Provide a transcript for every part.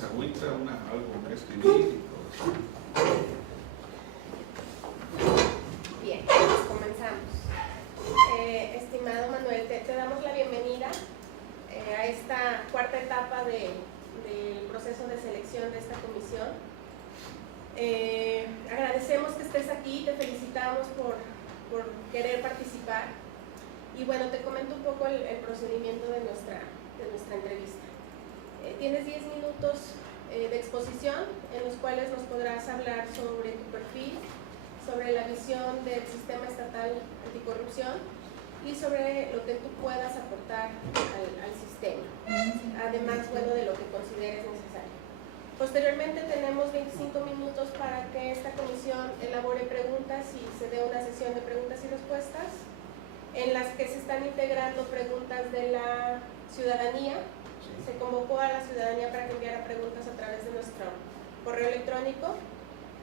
¿Tienes agüita, algo que escribir? Bien, pues comenzamos. Estimado Manuel, te damos la bienvenida a esta cuarta etapa del proceso de selección de esta comisión. Agradecemos que estés aquí, te felicitamos por querer participar. Y bueno, te comento un poco el procedimiento de nuestra entrevista. Tienes 10 minutos de exposición en los cuales nos podrás hablar sobre tu perfil, sobre la visión del sistema estatal anticorrupción y sobre lo que tú puedas aportar al sistema, además, bueno, de lo que consideres necesario. Posteriormente tenemos 25 minutos para que esta comisión elabore preguntas y se dé una sesión de preguntas y respuestas en las que se están integrando preguntas de la ciudadanía. Se convocó a la ciudadanía para que enviara preguntas a través de nuestro correo electrónico.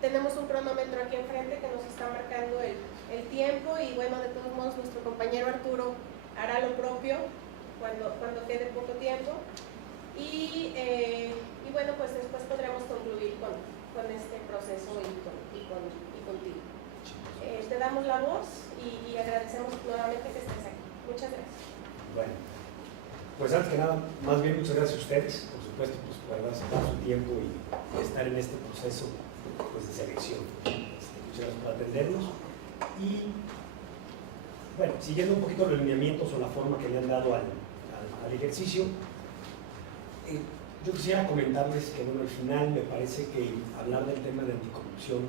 Tenemos un cronómetro aquí enfrente que nos está marcando el tiempo y bueno, de todos modos nuestro compañero Arturo hará lo propio cuando quede poco tiempo y bueno, pues después podremos concluir con este proceso y contigo. Te damos la voz y agradecemos nuevamente que estés aquí. Muchas gracias. Bueno, pues antes que nada, más bien muchas gracias a ustedes, por supuesto, pues, por darse su tiempo y estar en este proceso pues, de selección. Muchas gracias por atendernos. Y bueno, siguiendo un poquito los lineamientos o la forma que le han dado al ejercicio, yo quisiera comentarles que bueno, al final me parece que hablar del tema de anticorrupción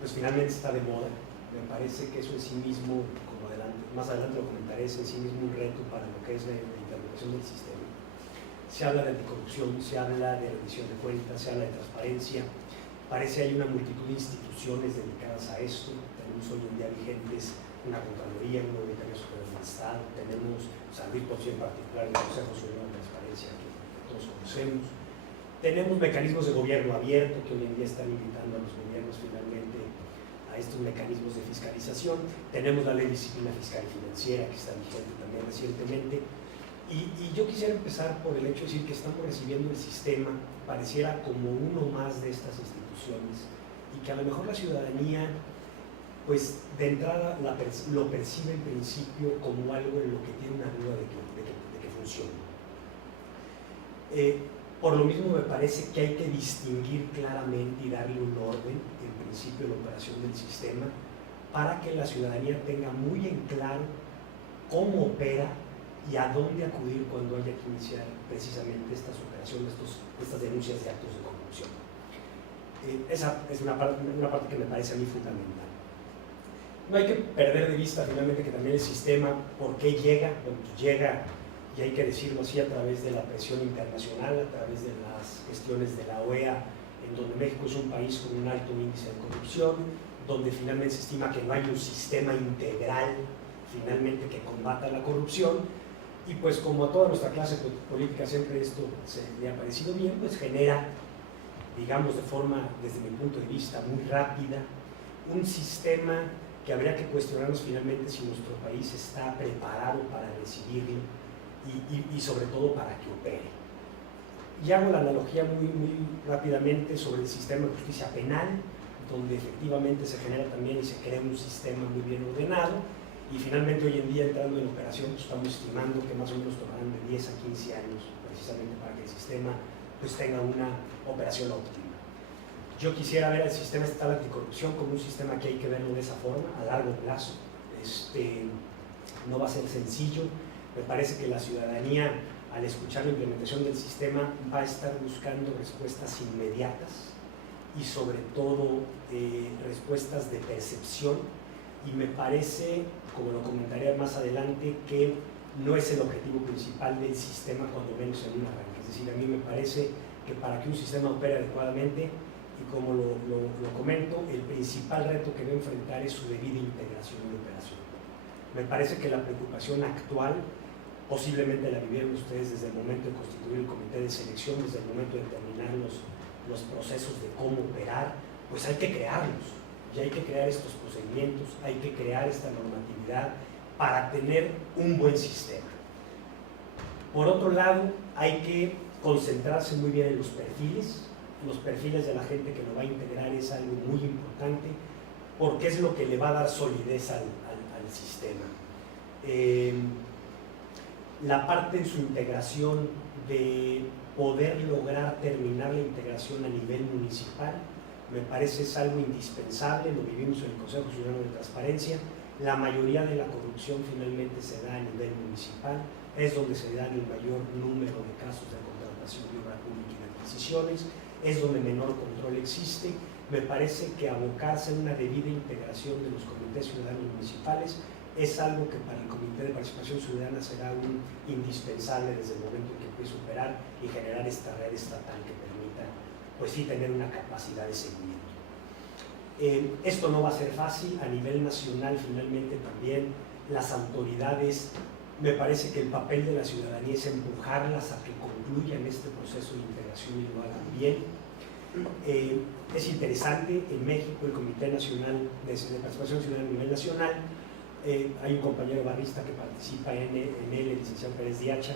pues finalmente está de moda. Me parece que eso en sí mismo, como más adelante lo comentaré, es en sí mismo un reto para lo que es la implementación del sistema. Se habla de anticorrupción, se habla de rendición de cuentas, se habla de transparencia. Parece hay una multitud de instituciones dedicadas a esto. Tenemos hoy en día vigentes una Contraloría, un Auditorio Superior del Estado, tenemos San Luis Potosí en particular, el Consejo Superior de Transparencia que todos conocemos. Tenemos mecanismos de gobierno abierto que hoy en día están invitando a los gobiernos finalmente a estos mecanismos de fiscalización. Tenemos la Ley de Disciplina Fiscal y Financiera que está vigente también recientemente. Y yo quisiera empezar por el hecho de decir que estamos recibiendo el sistema, pareciera como uno más de estas instituciones y que a lo mejor la ciudadanía, pues de entrada lo percibe en principio como algo en lo que tiene una duda de que funcione. Por lo mismo me parece que hay que distinguir claramente y darle un orden, en principio, a la operación del sistema, para que la ciudadanía tenga muy en claro cómo opera y a dónde acudir cuando haya que iniciar precisamente estas operaciones, estas denuncias de actos de corrupción. Esa es una parte que me parece a mí fundamental. No hay que perder de vista finalmente que también el sistema, ¿por qué llega? Bueno, pues llega, y hay que decirlo así, a través de la presión internacional, a través de las gestiones de la OEA, en donde México es un país con un alto índice de corrupción, donde finalmente se estima que no hay un sistema integral finalmente que combata la corrupción, y pues como a toda nuestra clase política siempre esto se le ha parecido bien, pues genera, digamos de forma, desde mi punto de vista, muy rápida, un sistema que habría que cuestionarnos finalmente si nuestro país está preparado para recibirlo y sobre todo para que opere. Y hago la analogía muy rápidamente sobre el sistema de justicia penal, donde efectivamente se genera también y se crea un sistema muy bien ordenado, y finalmente hoy en día entrando en operación pues estamos estimando que más o menos tomarán de 10 a 15 años precisamente para que el sistema pues tenga una operación óptima. Yo quisiera ver el sistema estatal anticorrupción como un sistema que hay que verlo de esa forma, a largo plazo. No va a ser sencillo. Me parece que la ciudadanía, al escuchar la implementación del sistema, va a estar buscando respuestas inmediatas y sobre todo respuestas de percepción, y me parece, como lo comentaré más adelante, que no es el objetivo principal del sistema cuando menos en un arranque. Es decir, a mí me parece que para que un sistema opere adecuadamente, y como lo comento, el principal reto que debe enfrentar es su debida integración y operación. Me parece que la preocupación actual posiblemente la vivieron ustedes desde el momento de constituir el comité de selección, desde el momento de terminar los procesos de cómo operar, pues hay que crearlos, y hay que crear estos procedimientos, hay que crear esta normatividad para tener un buen sistema. Por otro lado, hay que concentrarse muy bien en los perfiles de la gente que lo va a integrar es algo muy importante, porque es lo que le va a dar solidez al sistema. La parte en su integración de poder lograr terminar la integración a nivel municipal me parece es algo indispensable, lo vivimos en el Consejo Ciudadano de Transparencia. La mayoría de la corrupción finalmente se da a nivel municipal, es donde se dan el mayor número de casos de contratación de obra pública y de adquisiciones, es donde menor control existe. Me parece que abocarse en una debida integración de los comités ciudadanos municipales es algo que para el Comité de Participación Ciudadana será un indispensable desde el momento en que empiece a operar y generar esta red estatal que permita, pues sí, tener una capacidad de seguimiento. Esto no va a ser fácil. A nivel nacional, finalmente, también las autoridades, me parece que el papel de la ciudadanía es empujarlas a que concluyan este proceso de integración y lo hagan bien. Es interesante, en México el Comité Nacional de Participación Ciudadana a nivel nacional, hay un compañero barrista que participa en él, el licenciado Pérez Diacha,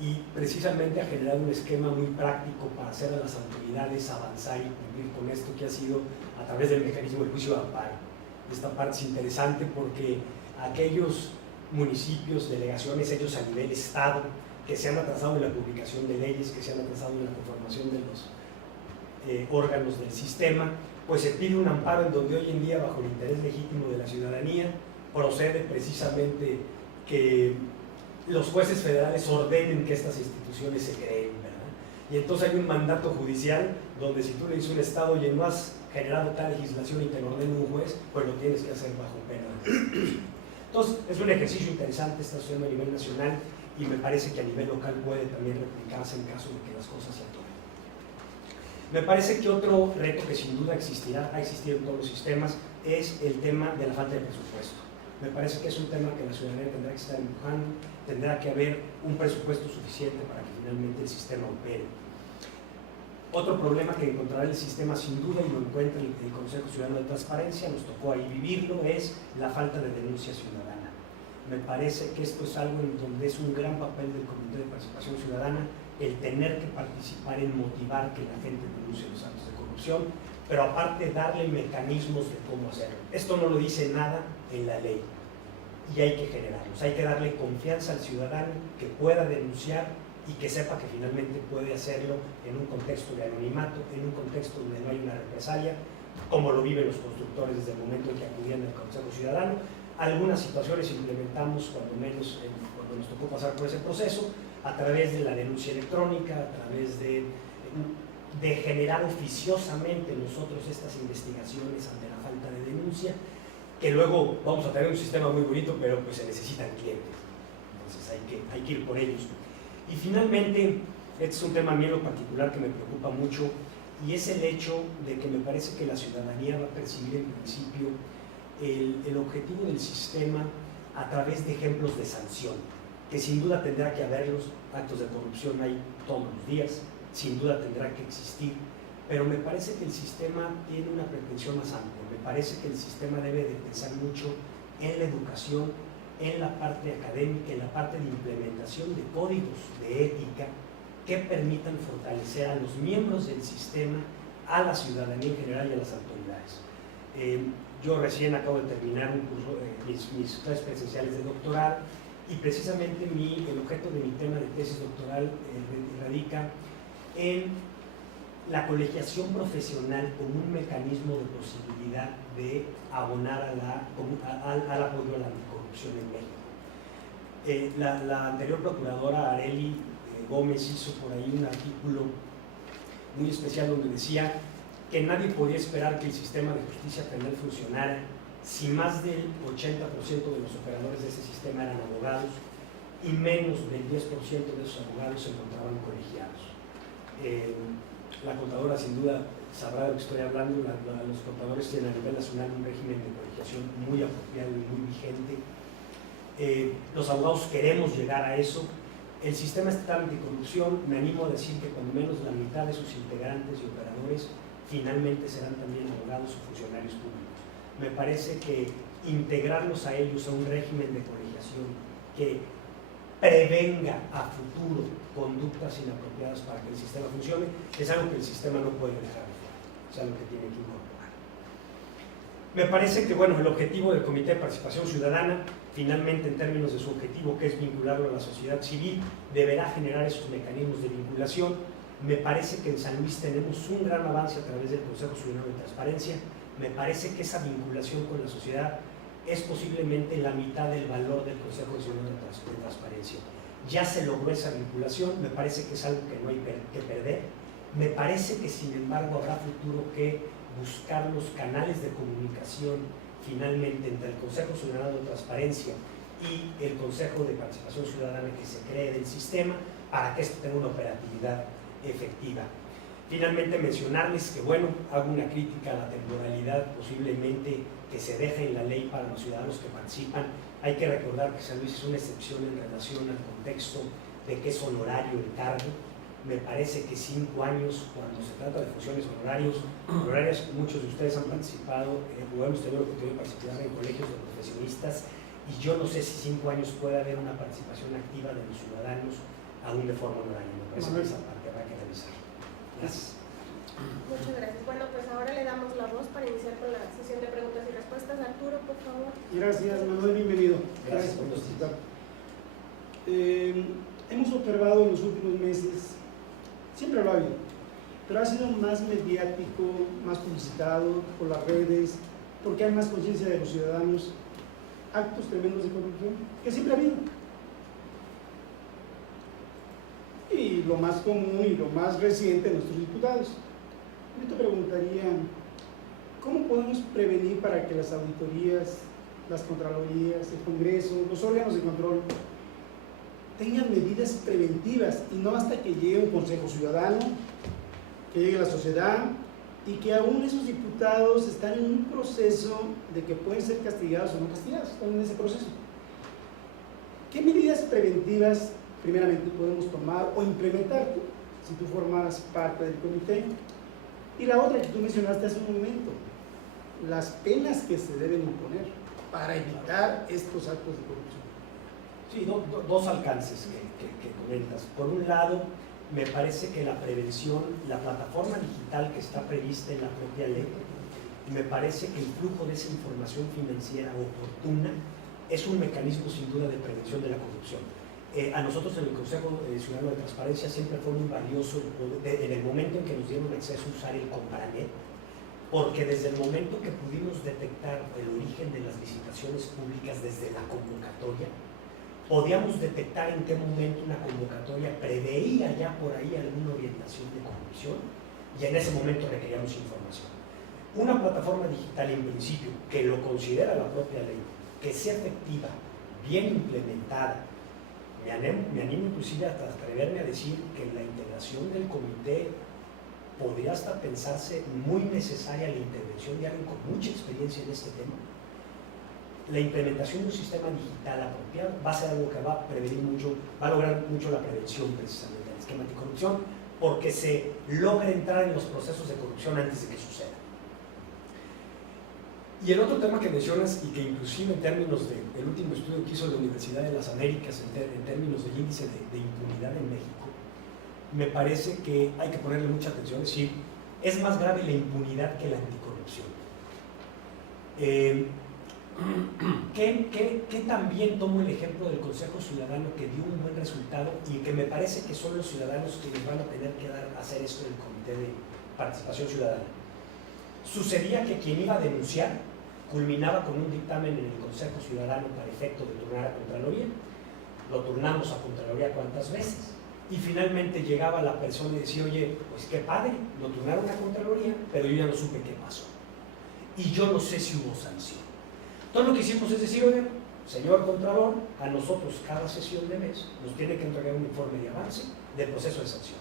y precisamente ha generado un esquema muy práctico para hacer a las autoridades avanzar y cumplir con esto, que ha sido a través del mecanismo del juicio de amparo. Esta parte es interesante porque aquellos municipios, delegaciones, ellos a nivel estado, que se han atrasado en la publicación de leyes, que se han atrasado en la conformación de los órganos del sistema, pues se pide un amparo en donde hoy en día, bajo el interés legítimo de la ciudadanía, procede precisamente que los jueces federales ordenen que estas instituciones se creen, ¿verdad? Y entonces hay un mandato judicial donde si tú le dices a un estado, oye, no has generado tal legislación y te lo ordena un juez, pues lo tienes que hacer bajo pena de destitución. Entonces es un ejercicio interesante esta situación a nivel nacional y me parece que a nivel local puede también replicarse en caso de que las cosas se atoren. Me parece que otro reto que sin duda existirá, ha existido en todos los sistemas, es el tema de la falta de presupuesto. Me parece que es un tema que la ciudadanía tendrá que estar empujando, tendrá que haber un presupuesto suficiente para que finalmente el sistema opere. Otro problema que encontrará el sistema sin duda, y lo encuentra el Consejo Ciudadano de Transparencia, nos tocó ahí vivirlo, es la falta de denuncia ciudadana. Me parece que esto es algo en donde es un gran papel del Comité de Participación Ciudadana, el tener que participar en motivar que la gente denuncie los actos de corrupción, pero aparte darle mecanismos de cómo hacerlo. Esto no lo dice nada en la ley y hay que generarlos, hay que darle confianza al ciudadano que pueda denunciar y que sepa que finalmente puede hacerlo en un contexto de anonimato, en un contexto donde no hay una represalia, como lo viven los constructores desde el momento en que acudían al Consejo Ciudadano. Algunas situaciones implementamos, cuando menos cuando nos tocó pasar por ese proceso, a través de la denuncia electrónica, a través de generar oficiosamente nosotros estas investigaciones ante la falta de denuncia, que luego vamos a tener un sistema muy bonito, pero pues se necesitan clientes, entonces hay que ir por ellos. Y finalmente, este es un tema a mí en lo particular que me preocupa mucho, y es el hecho de que me parece que la ciudadanía va a percibir en principio el objetivo del sistema a través de ejemplos de sanción, que sin duda tendrá que haberlos. Actos de corrupción hay todos los días, sin duda tendrá que existir, pero me parece que el sistema tiene una pretensión más amplia. Me parece que el sistema debe de pensar mucho en la educación, en la parte académica, en la parte de implementación de códigos de ética que permitan fortalecer a los miembros del sistema, a la ciudadanía en general y a las autoridades. Yo recién acabo de terminar un curso, mis clases presenciales de doctorado, y precisamente el objeto de mi tema de tesis doctoral radica en la colegiación profesional como un mecanismo de posibilidad de abonar al apoyo a la anticorrupción en México. La anterior procuradora Arely Gómez hizo por ahí un artículo muy especial donde decía que nadie podía esperar que el sistema de justicia penal funcionara si más del 80% de los operadores de ese sistema eran abogados y menos del 10% de esos abogados se encontraban colegiados. La contadora sin duda sabrá de lo que estoy hablando. Los contadores tienen a nivel nacional un régimen de colegiación muy apropiado y muy vigente. Los abogados queremos llegar a eso. El sistema estatal anticorrupción, me animo a decir que cuando menos la mitad de sus integrantes y operadores finalmente serán también abogados o funcionarios públicos. Me parece que integrarlos a ellos a un régimen de colegiación que prevenga a futuro conductas inapropiadas para que el sistema funcione, es algo que el sistema no puede dejar de hacer, es algo que tiene que incorporar. Me parece que, bueno, el objetivo del Comité de Participación Ciudadana, finalmente en términos de su objetivo, que es vincularlo a la sociedad civil, deberá generar esos mecanismos de vinculación. Me parece que en San Luis tenemos un gran avance a través del Consejo Ciudadano de Transparencia. Me parece que esa vinculación con la sociedad es posiblemente la mitad del valor del Consejo Ciudadano de Transparencia. Ya se logró esa vinculación, me parece que es algo que no hay que perder. Me parece que, sin embargo, habrá futuro que buscar los canales de comunicación finalmente entre el Consejo Ciudadano de Transparencia y el Consejo de Participación Ciudadana que se cree del sistema para que esto tenga una operatividad efectiva. Finalmente, mencionarles que, bueno, hago una crítica a la temporalidad posiblemente que se deja en la ley para los ciudadanos que participan. Hay que recordar que San Luis es una excepción en relación al contexto de que es honorario el cargo. Me parece que 5 años, cuando se trata de funciones honorarias, muchos de ustedes han participado, o hemos tenido la oportunidad de participar en colegios de profesionistas, y yo no sé si 5 años puede haber una participación activa de los ciudadanos aún de forma honoraria. Me parece que esa parte habrá que revisar. Gracias. Muchas gracias. Bueno, pues ahora le damos la voz para iniciar con la sesión de preguntas y respuestas. Arturo, por favor. Gracias, Manuel, bienvenido. Gracias por por participar. Hemos observado en los últimos meses, siempre lo ha habido, pero ha sido más mediático, más publicitado por las redes, porque hay más conciencia de los ciudadanos, actos tremendos de corrupción, que siempre ha habido. Y lo más común y lo más reciente, nuestros diputados. Yo te preguntaría, ¿cómo podemos prevenir para que las auditorías, las contralorías, el Congreso, los órganos de control tengan medidas preventivas y no hasta que llegue un Consejo Ciudadano, que llegue la sociedad y que aún esos diputados están en un proceso de que pueden ser castigados o no castigados, están en ese proceso? ¿Qué medidas preventivas primeramente podemos tomar o implementar tú, si tú formas parte del comité? Y la otra que tú mencionaste hace un momento, las penas que se deben imponer para evitar estos actos de corrupción. Sí, dos alcances que comentas. Por un lado, me parece que la prevención, la plataforma digital que está prevista en la propia ley, me parece que el flujo de esa información financiera oportuna es un mecanismo sin duda de prevención de la corrupción. A nosotros en el Consejo Ciudadano de Transparencia siempre fue muy valioso en el momento en que nos dieron acceso a usar el Compranet, porque desde el momento que pudimos detectar el origen de las licitaciones públicas desde la convocatoria, podíamos detectar en qué momento una convocatoria preveía ya por ahí alguna orientación de corrupción, y en ese momento requeríamos información. Una plataforma digital en principio, que lo considera la propia ley, que sea efectiva, bien implementada. Me animo inclusive hasta atreverme a decir que en la integración del comité podría hasta pensarse muy necesaria la intervención de alguien con mucha experiencia en este tema. La implementación de un sistema digital apropiado va a ser algo que va a prevenir mucho, va a lograr mucho la prevención precisamente del esquema anticorrupción, porque se logra entrar en los procesos de corrupción antes de que suceda. Y el otro tema que mencionas, y que inclusive en términos del último estudio que hizo la Universidad de las Américas en términos del índice de impunidad en México, me parece que hay que ponerle mucha atención. Es decir, es más grave la impunidad que la anticorrupción. Que también tomo el ejemplo del Consejo Ciudadano, que dio un buen resultado y que me parece que son los ciudadanos quienes van a tener que hacer esto en el Comité de Participación Ciudadana. Sucedía que quien iba a denunciar culminaba con un dictamen en el Consejo Ciudadano para efecto de turnar a Contraloría. Lo turnamos a Contraloría cuántas veces, y finalmente llegaba la persona y decía: oye, pues qué padre, lo turnaron a Contraloría, pero yo ya no supe qué pasó y yo no sé si hubo sanción. Todo lo que hicimos es decir: oye, señor Contralor, a nosotros cada sesión de mes nos tiene que entregar un informe de avance del proceso de sanción.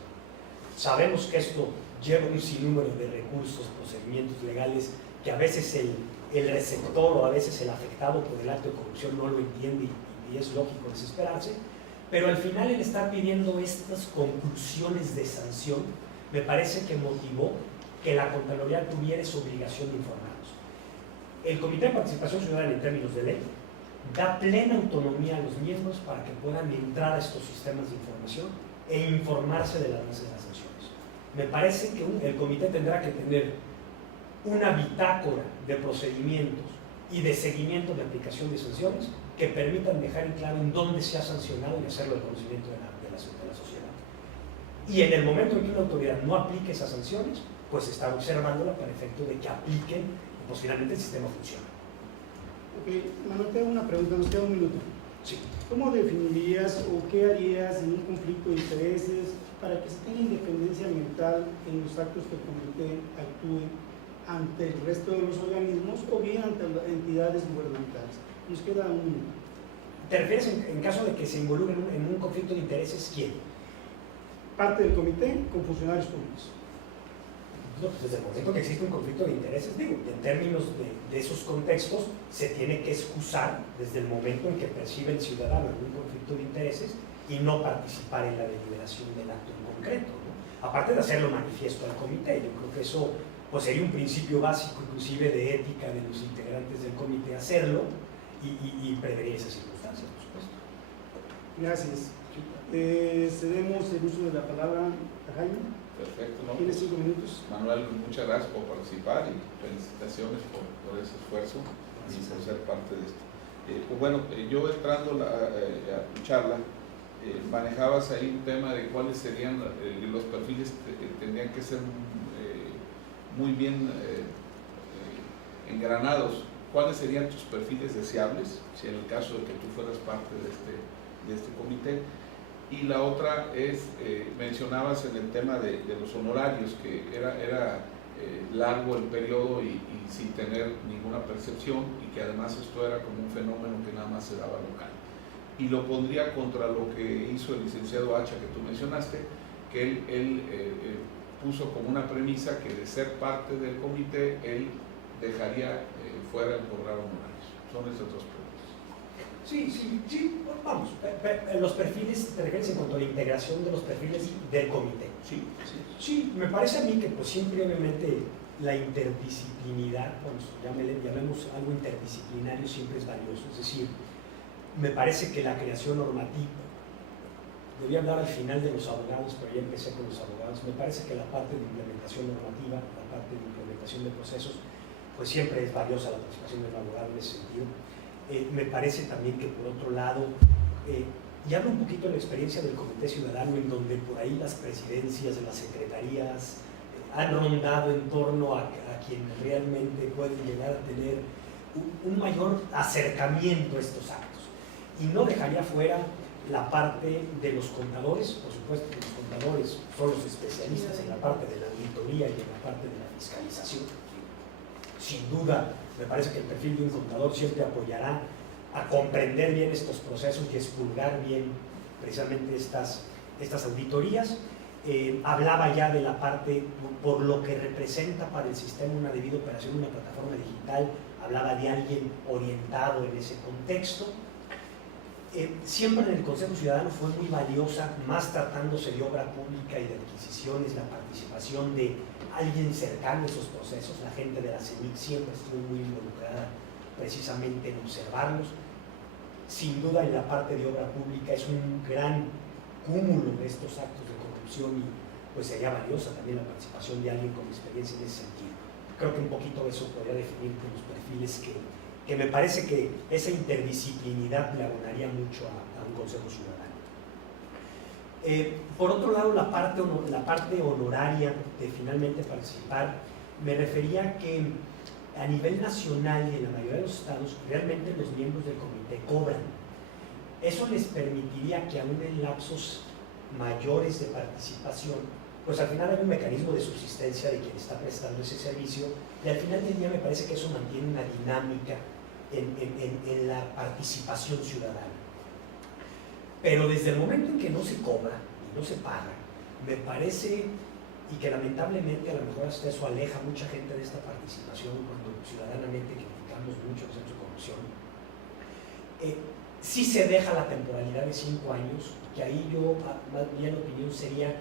Sabemos que esto lleva un sinnúmero de recursos, procedimientos legales que a veces el receptor o a veces el afectado por el acto de corrupción no lo entiende, y es lógico desesperarse, pero al final el estar pidiendo estas conclusiones de sanción me parece que motivó que la Contraloría tuviera esa obligación de informarnos. El Comité de Participación Ciudadana, en términos de ley, da plena autonomía a los miembros para que puedan entrar a estos sistemas de información e informarse de las bases de las sanciones. Me parece que el comité tendrá que tener una bitácora de procedimientos y de seguimiento de aplicación de sanciones que permitan dejar en claro en dónde se ha sancionado y hacerlo al conocimiento de la sociedad. Y en el momento en que una autoridad no aplique esas sanciones, pues está observándola para efecto de que apliquen y pues finalmente el sistema funciona. Ok, Manuel, te hago una pregunta, nos queda un minuto. Sí. ¿Cómo definirías o qué harías en un conflicto de intereses para que se tenga independencia mental en los actos que el comité actúe ante el resto de los organismos o bien ante las entidades gubernamentales? Nos queda un minuto. ¿Te refieres en caso de que se involucren en un conflicto de intereses quién? Parte del comité con funcionarios públicos. No, pues desde el momento que existe un conflicto de intereses, digo, en términos de esos contextos, se tiene que excusar desde el momento en que percibe el ciudadano algún conflicto de intereses y no participar en la deliberación del acto en concreto, ¿no? Aparte de hacerlo manifiesto al comité, yo creo que eso pues, sería un principio básico, inclusive de ética de los integrantes del comité, hacerlo y prevenir esas circunstancias, por supuesto. Gracias. Cedemos el uso de la palabra a Jaime. Perfecto, ¿no? Tienes 5 minutos. Manuel, muchas gracias por participar y felicitaciones por ese esfuerzo y por ser parte de esto. Pues bueno, yo entrando a tu charla, manejabas ahí un tema de cuáles serían los perfiles que tendrían que ser muy bien engranados. ¿Cuáles serían tus perfiles deseables, si en el caso de que tú fueras parte de este comité? Y la otra es, mencionabas en el tema de los honorarios, que era largo el periodo y sin tener ninguna percepción, y que además esto era como un fenómeno que nada más se daba local. Y lo pondría contra lo que hizo el licenciado Hacha, que tú mencionaste, que él puso como una premisa que de ser parte del comité, él dejaría fuera el cobrar honorarios. Son esas dos preguntas. Sí, vamos, los perfiles, ¿te refieres en cuanto a la integración de los perfiles del comité? Sí, me parece a mí que pues siempre obviamente la interdisciplinidad, llamemos algo interdisciplinario, siempre es valioso, es decir, me parece que la creación normativa, debía hablar al final de los abogados, pero ya empecé con los abogados, me parece que la parte de implementación normativa, la parte de implementación de procesos, pues siempre es valiosa la participación del abogado en ese sentido. Me parece también que por otro lado, y hablo un poquito de la experiencia del Comité Ciudadano, en donde por ahí las presidencias de las secretarías han rondado en torno a quien realmente pueden llegar a tener un mayor acercamiento a estos actos. Y no dejaría fuera la parte de los contadores, por supuesto que los contadores son los especialistas en la parte de la auditoría y en la parte de la fiscalización. Sin duda, me parece que el perfil de un contador siempre apoyará a comprender bien estos procesos y expurgar bien precisamente estas auditorías. Hablaba ya de la parte, por lo que representa para el sistema una debida operación de una plataforma digital, hablaba de alguien orientado en ese contexto. Siempre en el Consejo Ciudadano fue muy valiosa, más tratándose de obra pública y de adquisiciones, la participación de alguien cercano a esos procesos. La gente de la CENIC siempre estuvo muy involucrada precisamente en observarlos. Sin duda en la parte de obra pública es un gran cúmulo de estos actos de corrupción y pues sería valiosa también la participación de alguien con experiencia en ese sentido. Creo que un poquito eso podría definir con los perfiles que me parece que esa interdisciplinidad le abonaría mucho a un Consejo Ciudadano. Por otro lado, la parte honoraria de finalmente participar, me refería que a nivel nacional y en la mayoría de los estados, realmente los miembros del comité cobran. Eso les permitiría que aún en lapsos mayores de participación, pues al final hay un mecanismo de subsistencia de quien está prestando ese servicio, y al final del día me parece que eso mantiene una dinámica en la participación ciudadana. Pero desde el momento en que no se cobra y no se paga, me parece, y que lamentablemente a lo mejor hasta eso aleja a mucha gente de esta participación cuando ciudadanamente criticamos mucho los hechos de corrupción, sí se deja la temporalidad de 5 años, que ahí yo, más bien la opinión sería,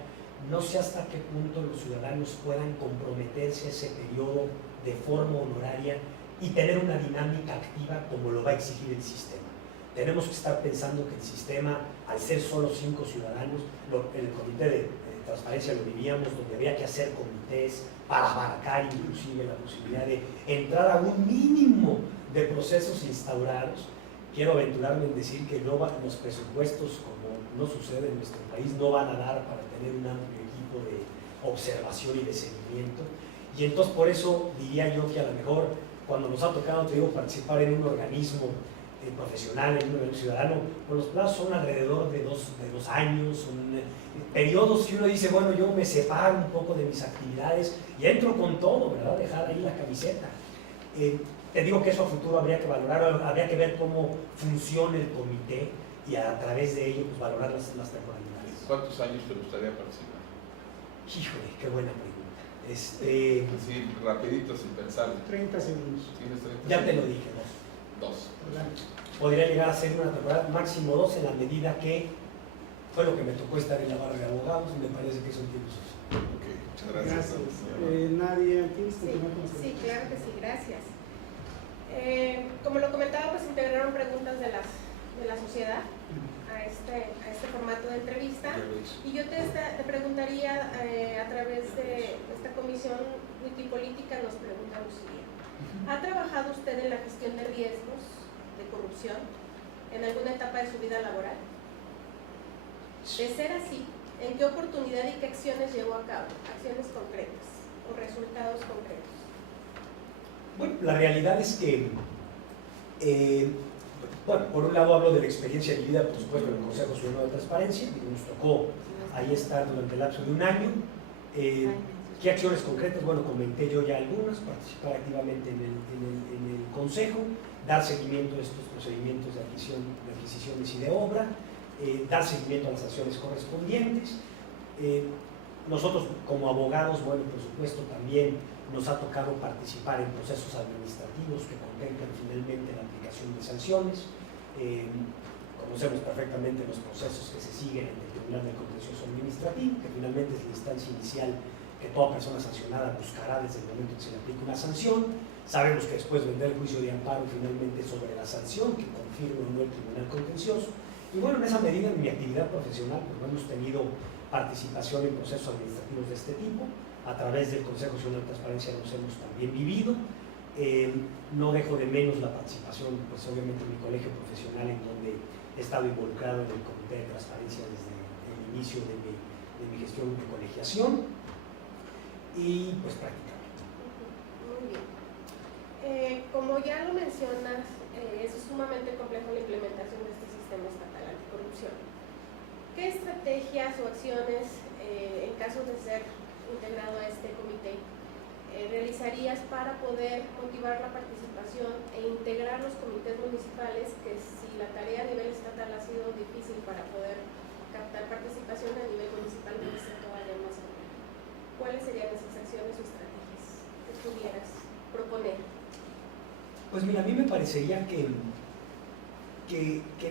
no sé hasta qué punto los ciudadanos puedan comprometerse a ese periodo de forma honoraria y tener una dinámica activa como lo va a exigir el sistema. tenemos que estar pensando que el sistema, al ser solo 5 ciudadanos, en el comité de transparencia lo vivíamos, donde había que hacer comités para abarcar inclusive la posibilidad de entrar a un mínimo de procesos instaurados. Quiero aventurarme en decir que los presupuestos, como no sucede en nuestro país, no van a dar para tener un amplio equipo de observación y de seguimiento. Y entonces por eso diría yo que a lo mejor cuando nos ha tocado, te digo, participar en un organismo profesional, en un organismo ciudadano, pues los plazos son alrededor de dos años, son periodos que uno dice, bueno, yo me separo un poco de mis actividades y entro con todo, ¿verdad? Dejar ahí la camiseta. Te digo que eso a futuro habría que valorar, habría que ver cómo funciona el comité y a través de ello pues, valorar las temporalidades. ¿Cuántos años te gustaría participar? Híjole, qué buena pregunta. Sí, rapidito, sin pensar. 30 segundos. ¿Tienes 30 Ya te lo segundos? dije, Dos. podría llegar a ser una temporada, máximo 2, en la medida que fue lo que me tocó estar en la barra de abogados y me parece que son tiempos. Ok, muchas gracias. Gracias. Nadia, ¿quieres continuar con las Sí, preguntas? claro que sí, gracias. Como lo comentaba, pues integraron preguntas de la sociedad a este formato de entrevista. Y yo te preguntaría a través de esta comisión Wikipolítica, nos pregunta Lucía. ¿Ha trabajado usted en la gestión de riesgos de corrupción en alguna etapa de su vida laboral? De ser así, ¿en qué oportunidad y qué acciones llevó a cabo? Acciones concretas o resultados concretos. Bueno, la realidad es que, bueno, por un lado hablo de la experiencia vivida, por supuesto, en el Consejo Ciudadano de Transparencia, que nos tocó ahí estar durante el lapso de un año. ¿Qué acciones concretas? Bueno, comenté yo ya algunas, participar activamente en el Consejo, dar seguimiento a estos procedimientos de adquisiciones y de obra, dar seguimiento a las acciones correspondientes. Nosotros como abogados, bueno, por supuesto también nos ha tocado participar en procesos administrativos que contemplan finalmente la aplicación de sanciones. Conocemos perfectamente los procesos que se siguen en el Tribunal de Contencioso Administrativo, que finalmente es la instancia inicial que toda persona sancionada buscará desde el momento en que se le aplica una sanción. Sabemos que después vendrá el juicio de amparo finalmente sobre la sanción que confirme o no el Tribunal Contencioso. Y bueno, en esa medida, en mi actividad profesional, pues hemos tenido participación en procesos administrativos de este tipo. A través del Consejo Ciudadano de Transparencia los hemos también vivido. No dejo de menos la participación, pues obviamente en mi colegio profesional, en donde he estado involucrado en el Comité de Transparencia desde el inicio de mi gestión de colegiación. Y pues prácticamente. Muy bien. Como ya lo mencionas, es sumamente complejo la implementación de este sistema estatal anticorrupción. ¿Qué estrategias o acciones, en caso de ser integrado a este comité, realizarías para poder motivar la participación e integrar los comités municipales, que si la tarea a nivel estatal ha sido difícil para poder captar participación, a nivel municipal debe ser todavía más complejo? ¿Cuáles serían esas acciones o estrategias que pudieras proponer? Pues mira, a mí me parecería que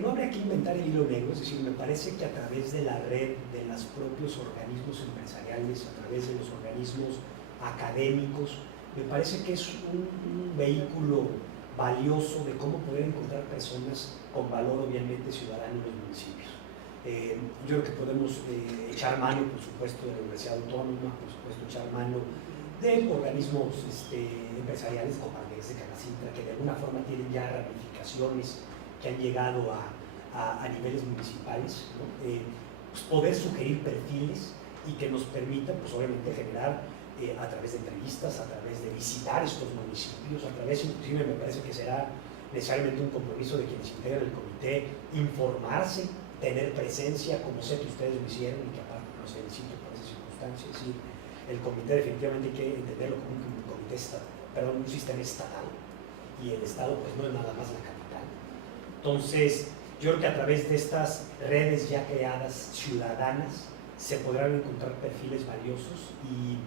no habría que inventar el hilo negro, es decir, me parece que a través de la red de los propios organismos empresariales, a través de los organismos académicos, me parece que es un vehículo valioso de cómo poder encontrar personas con valor obviamente ciudadano en los municipios. Yo creo que podemos echar mano, por supuesto, de la Universidad Autónoma, por supuesto, echar mano de organismos empresariales, Coparmex, de Canacintra, que de alguna forma tienen ya ramificaciones que han llegado a niveles municipales, ¿no? Pues poder sugerir perfiles y que nos permitan, pues obviamente, generar a través de entrevistas, a través de visitar estos municipios, a través, inclusive me parece que será necesariamente un compromiso de quienes integran el comité, informarse, tener presencia, como sé que ustedes lo hicieron y que aparte los felicito por esa circunstancia. Es decir, el comité definitivamente hay que entenderlo como un comité estatal, un sistema estatal, y el Estado pues no es nada más la capital. Entonces, yo creo que a través de estas redes ya creadas ciudadanas se podrán encontrar perfiles valiosos y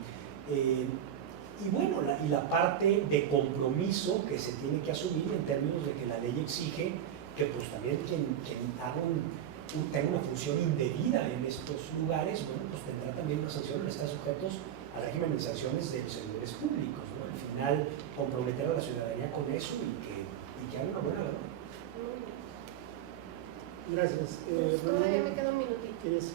bueno, la parte de compromiso que se tiene que asumir en términos de que la ley exige que pues también quien haga tenga una función indebida en estos lugares, bueno, pues tendrá también una sanción, está sujetos al régimen de sanciones de los servidores públicos, ¿no? Al final, comprometer a la ciudadanía con eso y que haga una buena labor. Gracias. Pues todavía me queda un minutito. ¿Quieres?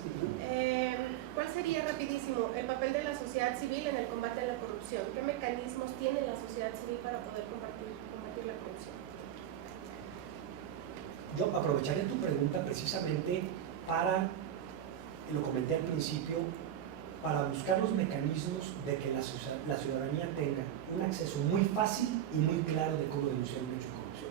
¿Cuál sería, rapidísimo, el papel de la sociedad civil en el combate a la corrupción? ¿Qué mecanismos tiene la sociedad civil para poder combatir la corrupción? Yo aprovecharía tu pregunta precisamente para, lo comenté al principio, para buscar los mecanismos de que la ciudadanía tenga un acceso muy fácil y muy claro de cómo denunciar un hecho de corrupción.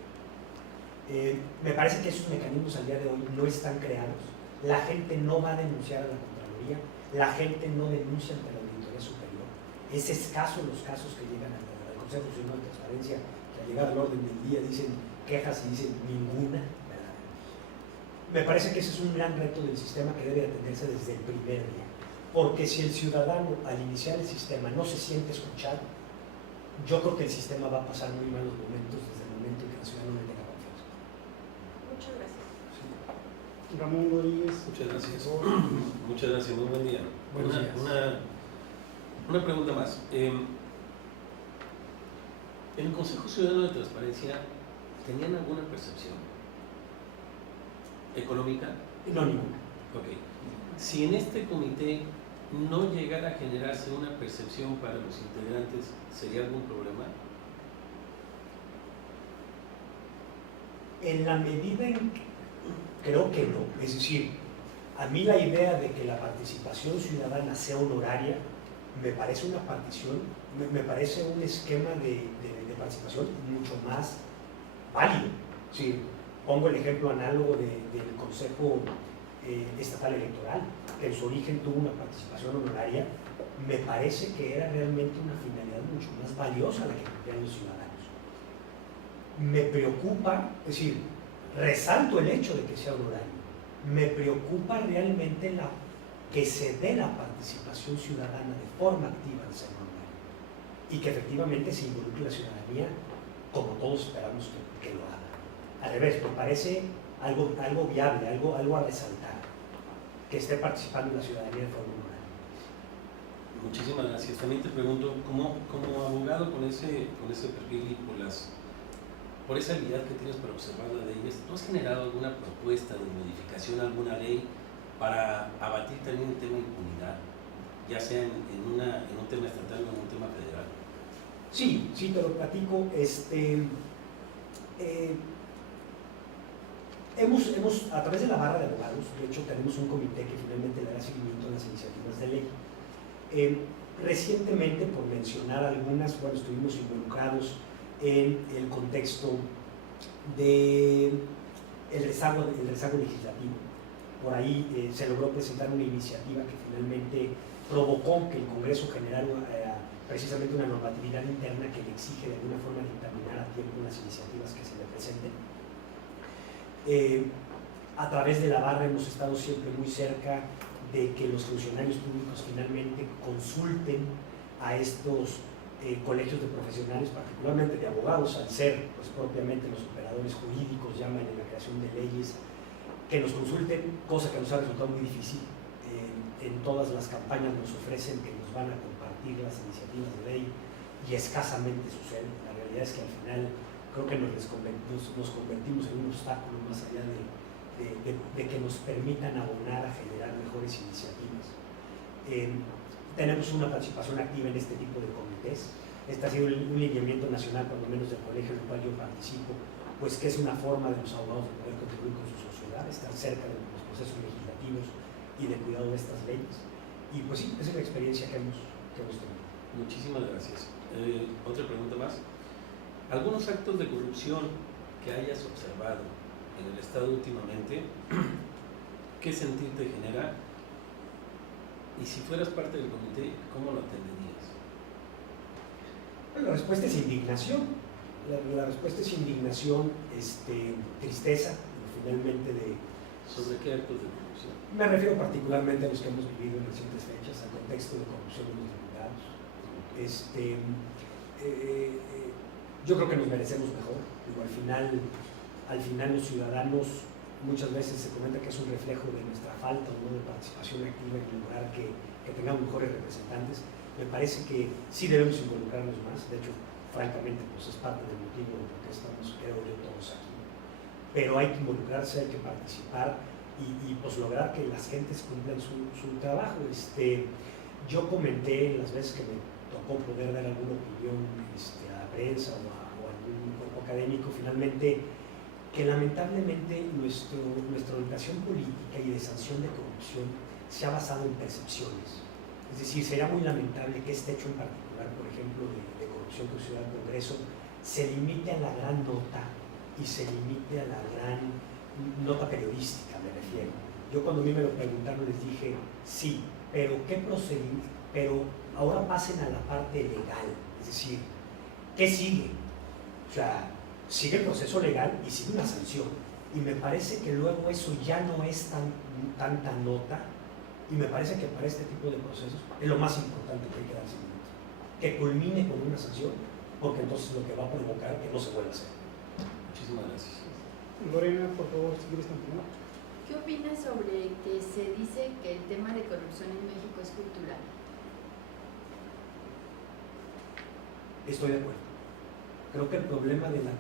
Me parece que esos mecanismos al día de hoy no están creados. La gente no va a denunciar a la Contraloría, la gente no denuncia ante la Auditoría Superior. Es escaso los casos que llegan al Consejo Nacional de Transparencia, que al llegar al orden del día dicen quejas y dicen ninguna. Me parece que ese es un gran reto del sistema que debe atenderse desde el primer día. Porque si el ciudadano al iniciar el sistema no se siente escuchado, yo creo que el sistema va a pasar muy malos momentos desde el momento en que el ciudadano le tenga confianza. Muchas gracias. Ramón Rodríguez. Muchas gracias. Muchas gracias, muy buen día. Buenos días. Una pregunta más. ¿En el Consejo Ciudadano de Transparencia tenían alguna percepción económica? No, ninguna. Ok. Si en este comité no llegara a generarse una percepción para los integrantes, ¿sería algún problema? En la medida en que creo que no. Es decir, a mí la idea de que la participación ciudadana sea honoraria me parece una partición, me parece un esquema de participación mucho más válido. Sí, pongo el ejemplo análogo del Consejo Estatal Electoral, que en su origen tuvo una participación honoraria. Me parece que era realmente una finalidad mucho más valiosa la que cumplían los ciudadanos. Me preocupa, es decir, resalto el hecho de que sea honorario. Me preocupa realmente que se dé la participación ciudadana de forma activa en ser honorario y que efectivamente se involucre la ciudadanía como todos esperamos que lo haga. Al revés, me parece algo viable, algo a resaltar, que esté participando la ciudadanía de forma honoraria. Muchísimas gracias. También te pregunto, como abogado con ese perfil y por esa habilidad que tienes para observar las leyes, ¿tú has generado alguna propuesta de modificación a alguna ley para abatir también el tema de impunidad, ya sea en un tema estatal o en un tema federal? Sí, te lo platico. Hemos, a través de la barra de abogados, de hecho tenemos un comité que finalmente le da seguimiento a las iniciativas de ley. Recientemente, por mencionar algunas, estuvimos involucrados en el contexto del rezago legislativo. Por ahí se logró presentar una iniciativa que finalmente provocó que el Congreso generara precisamente una normatividad interna que le exige de alguna forma dictaminar a tiempo las iniciativas que se le presenten. A través de la barra hemos estado siempre muy cerca de que los funcionarios públicos finalmente consulten a estos colegios de profesionales, particularmente de abogados, al ser propiamente los operadores jurídicos, llaman en la creación de leyes, que nos consulten, cosa que nos ha resultado muy difícil. En todas las campañas nos ofrecen que nos van a compartir las iniciativas de ley y escasamente sucede. La realidad es que al final creo que nos convertimos en un obstáculo más allá de que nos permitan abonar a generar mejores iniciativas. Tenemos una participación activa en este tipo de comités. Este ha sido un lineamiento nacional, por lo menos del colegio en el cual yo participo, pues que es una forma de los abogados de poder contribuir con su sociedad, estar cerca de los procesos legislativos y de cuidado de estas leyes. Y pues sí, esa es la experiencia que hemos tenido. Muchísimas gracias. Otra pregunta más. ¿Algunos actos de corrupción que hayas observado en el Estado últimamente, qué sentir te genera? Y si fueras parte del comité, ¿cómo lo atenderías? Bueno, la respuesta es indignación. La respuesta es indignación, tristeza, finalmente ¿Sobre qué actos de corrupción? Me refiero particularmente a los que hemos vivido en recientes fechas, al contexto de corrupción de los diputados. Yo creo que nos merecemos mejor. Digo, al final los ciudadanos muchas veces se comenta que es un reflejo de nuestra falta o no de participación activa en lograr que tengamos mejores representantes. Me parece que sí debemos involucrarnos más. De hecho, francamente, pues es parte del motivo de por qué estamos, creo yo, todos aquí. pero hay que involucrarse, hay que participar y pues lograr que las gentes cumplan su trabajo. Yo comenté las veces que me tocó poder dar alguna opinión a la prensa o a algún grupo académico, finalmente, que lamentablemente nuestra educación política y de sanción de corrupción se ha basado en percepciones. Es decir, sería muy lamentable que este hecho en particular, por ejemplo, de corrupción que sucedió al Congreso, se limite a la gran nota y se limite a la gran nota periodística, me refiero. Yo cuando a mí me lo preguntaron les dije, sí, pero ¿qué procedimiento? Pero ahora pasen a la parte legal, es decir, ¿qué sigue? O sea, sigue el proceso legal y sigue una sanción. Y me parece que luego eso ya no es tanta nota, y me parece que para este tipo de procesos es lo más importante que hay que dar seguimiento. Que culmine con una sanción, porque entonces lo que va a provocar que no se vuelva a hacer. Muchísimas gracias. Lorena, por favor, si quieres continuar. ¿Qué opinas sobre que se dice que el tema de corrupción en México es cultural? Estoy de acuerdo. Creo que el problema de la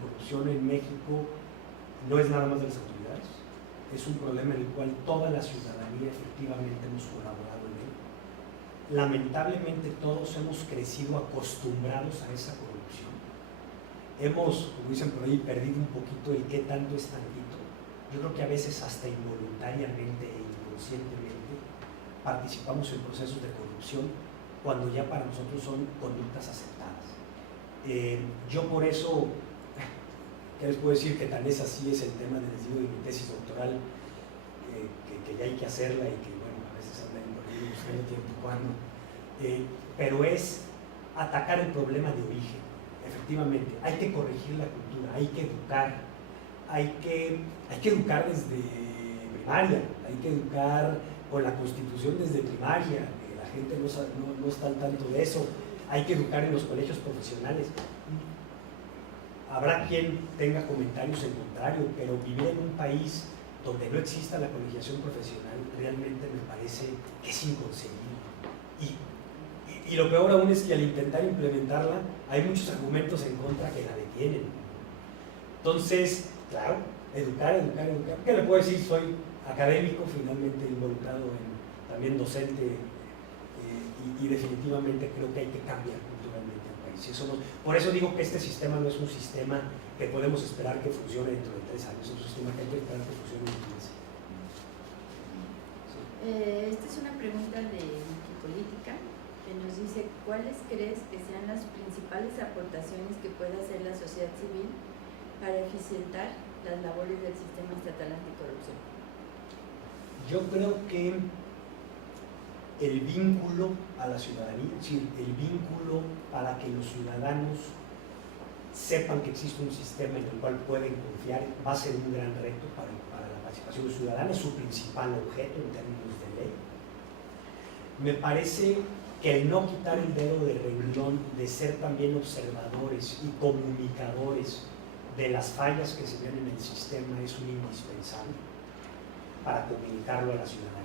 corrupción en México no es nada más de las autoridades, es un problema en el cual toda la ciudadanía efectivamente hemos colaborado en él. Lamentablemente todos hemos crecido acostumbrados a esa corrupción. Hemos, como dicen por ahí, perdido un poquito el qué tanto es tantito. Yo creo que a veces hasta involuntariamente e inconscientemente participamos en procesos de corrupción cuando ya para nosotros son conductas aceptadas. Yo por eso, ¿qué les puedo decir? Que tan es así es el tema les digo, de mi tesis doctoral, que ya hay que hacerla y que bueno, a veces andan por ahí buscando tiempo cuando, pero es atacar el problema de origen. Efectivamente, hay que corregir la cultura, hay que educar, hay que educar desde primaria, hay que educar con la Constitución desde primaria, que la gente no está al tanto de eso, hay que educar en los colegios profesionales. Habrá quien tenga comentarios en contrario, pero vivir en un país donde no exista la colegiación profesional realmente me parece que es inconcebible. Y lo peor aún es que al intentar implementarla hay muchos argumentos en contra que la detienen. Entonces, claro, educar. ¿Qué le puedo decir? Soy académico, finalmente involucrado también docente, y definitivamente creo que hay que cambiar culturalmente el país. Por eso digo que este sistema no es un sistema que podemos esperar que funcione dentro de 3 años, es un sistema que hay que esperar que funcione en 15. Esta es una pregunta de Wikipolítica que nos dice: ¿cuáles crees que sean las principales aportaciones que puede hacer la sociedad civil para eficientar las labores del sistema estatal anticorrupción? Yo creo que el vínculo a la ciudadanía, es decir, el vínculo para que los ciudadanos sepan que existe un sistema en el cual pueden confiar, va a ser un gran reto para la participación ciudadana, es su principal objeto en términos de ley. Me parece que el no quitar el dedo de renglón, de ser también observadores y comunicadores de las fallas que se ven en el sistema es un indispensable para comunicarlo a la ciudadanía.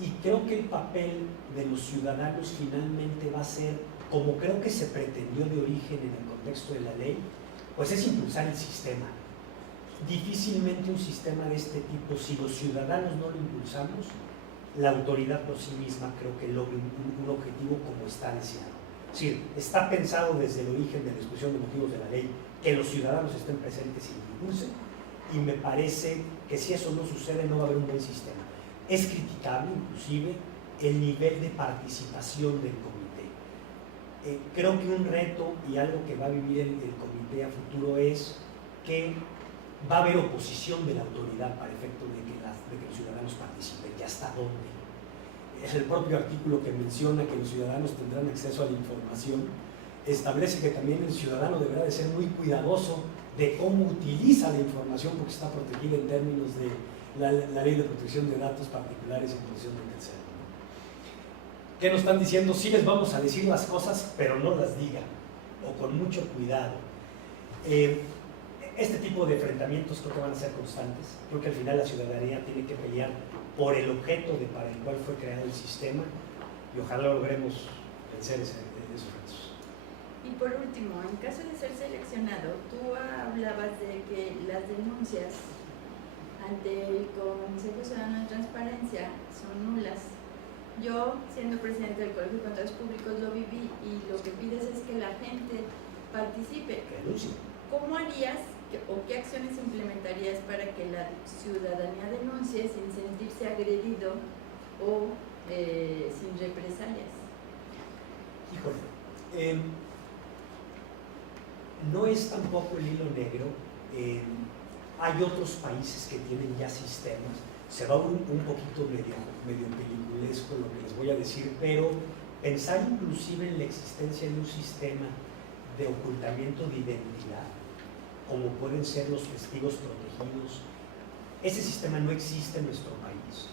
Y creo que el papel de los ciudadanos finalmente va a ser, como creo que se pretendió de origen en el contexto de la ley, pues es impulsar el sistema. Difícilmente un sistema de este tipo, si los ciudadanos no lo impulsamos, la autoridad por sí misma creo que logre un objetivo como está deseado. Es decir, está pensado desde el origen de la exposición de motivos de la ley que los ciudadanos estén presentes y lo impulsen, y me parece que si eso no sucede no va a haber un buen sistema. Es criticable inclusive el nivel de participación del comité. Creo que un reto y algo que va a vivir el comité a futuro es que va a haber oposición de la autoridad para efecto de que los ciudadanos participen. ¿Y hasta dónde? Es el propio artículo que menciona que los ciudadanos tendrán acceso a la información, establece que también el ciudadano deberá de ser muy cuidadoso de cómo utiliza la información porque está protegida en términos de la ley de protección de datos particulares y protección de terceros. ¿Qué nos están diciendo? Sí les vamos a decir las cosas, pero no las digan, o con mucho cuidado. Este tipo de enfrentamientos creo que van a ser constantes. Creo que al final la ciudadanía tiene que pelear por el objeto para el cual fue creado el sistema, y ojalá logremos vencer esos retos. Y por último, en caso de ser seleccionado, tú hablabas de que las denuncias ante el Consejo Ciudadano de Transparencia son nulas. Yo, siendo presidente del Colegio de Contadores Públicos, lo viví y lo que pides es que la gente participe. Renuncie. ¿Cómo harías o qué acciones implementarías para que la ciudadanía denuncie sin sentirse agredido o sin represalias? Híjole, no es tampoco el hilo negro. Hay otros países que tienen ya sistemas. Se va un poquito medio peliculesco lo que les voy a decir, pero pensar inclusive en la existencia de un sistema de ocultamiento de identidad, como pueden ser los testigos protegidos, ese sistema no existe en nuestro país.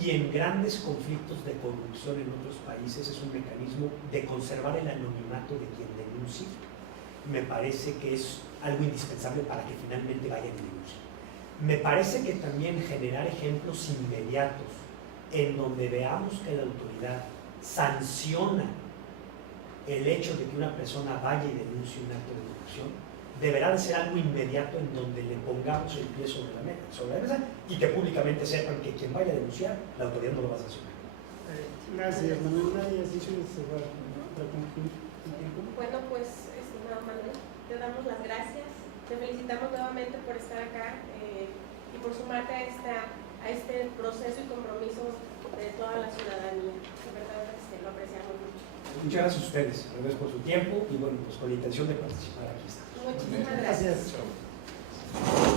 Y en grandes conflictos de corrupción en otros países es un mecanismo de conservar el anonimato de quien denuncia. Me parece que es algo indispensable para que finalmente vayan y denuncien. Me parece que también generar ejemplos inmediatos en donde veamos que la autoridad sanciona el hecho de que una persona vaya y denuncie un acto de corrupción deberá de ser algo inmediato en donde le pongamos el pie sobre la mesa y que públicamente sepan que quien vaya a denunciar, la autoridad no lo va a sancionar. Gracias, Manuel. Nadie has dicho para concluir el tiempo. Bueno, pues, estimado Manuel, te damos las gracias, te felicitamos nuevamente por estar acá y por sumarte a este proceso y compromiso de toda la ciudadanía. De verdad, lo apreciamos mucho. Muchas gracias a ustedes, gracias por su tiempo y bueno, pues con la intención de participar aquí está. Muchísimas gracias. Chao.